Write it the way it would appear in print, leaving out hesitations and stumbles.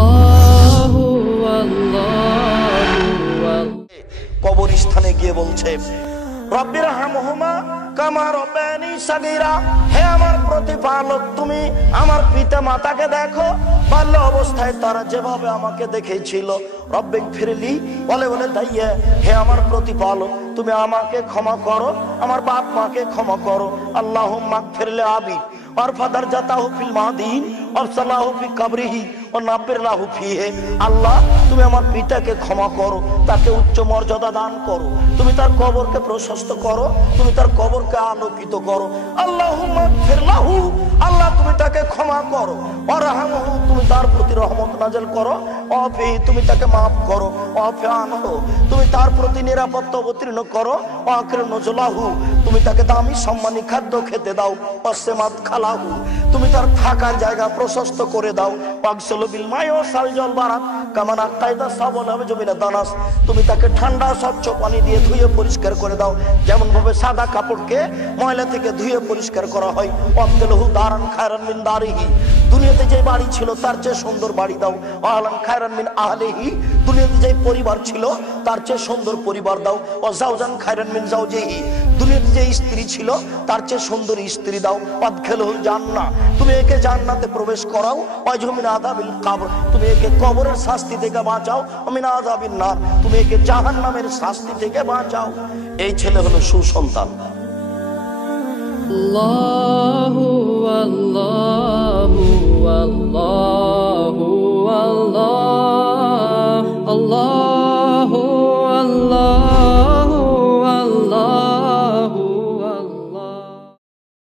আল্লাহু আল্লাহু কবরস্থানে গিয়ে বলছে রব্বির হামহুমা কামা রব্বায়ানি সাগীরা, হে আমার প্রতিপালক তুমি আমার পিতা মাতাকে দেখো বাল্য অবস্থায় তারা যেভাবে আমাকে দেখেছিল। রব্বিক ফিরলি বলে বলে দাইয়ে, হে আমার প্রতিপালক তুমি আমাকে ক্ষমা করো, আমার বাপ মাকে ক্ষমা করো। আল্লাহুম্মা ফিরলি আবি और फदर जाता हूँ फिल मादीन और सलाहु फी कब्रिही और नाबिर लाहु फीहे। আল্লাহ তুমি আমার পিতাকে ক্ষমা করো, তাকে উচ্চ মর্যাদা দান করো, তুমি তার কবরকে প্রশস্ত করো, তুমি তার কবরকে আলোকিত করো। আল্লাহুম্মা ফিরলাহু, আল্লাহ তুমি তাকে ক্ষমা করো, ওয়ারহামহু তুমি তার প্রতি রহমত নাযিল করো, ওয়াফি তুমি তাকে maaf করো, ওয়াফি আনহু তুমি তার প্রতি নিরাপত্তা অবতীর্ণ করো, ওয়াকরিম নুজুলাহু তুমি তাকে দামি সম্মানী খাদ্য খেতে দাও, ওয়াসমাত খালাহু তুমি তার থাকার জায়গা প্রশস্ত করে দাও, ওয়াগসিলু বিল মাই ওয়া সালজাল বারাদ কামা নাকাইদা সাবলা বিজমিনা দানাস তুমি তাকে ঠান্ডা স্বচ্ছ পানি দিয়ে ধুয়ে পরিষ্কার করে দাও, যেমন ভাবে সাদা কাপড়কে ময়লা থেকে ধুয়ে পরিষ্কার করা হয়। ওয়াবদলহু দারান খায়রান মিন দারিহি দুনিয়াতে যে বাড়ি ছিল তার চেয়ে সুন্দর বাড়ি দাও, আহলান খায়রান মিন আহলিহি দুনিয়াতে যে পরিবার ছিল তার চেয়ে সুন্দর পরিবার দাও, ওয়া জাওজান খায়রান মিন জাওজিহি দুনিয়াতে যে স্ত্রী ছিল তার চেয়ে সুন্দর স্ত্রী দাও। ওয়াদখিলহুল জান্নাহ তুমি একে জান্নাতে প্রবেশ করাও, ওয়াজহু মিন আযাবিল কবর তুমি একে কবরের শাস্তি থেকে বাঁচাও, ওয়া মিন আযাবিন নার তুমি একে জাহান্নামের শাস্তি থেকে বাঁচাও। এই ছেলে হলো সুসন্তান। আল্লাহু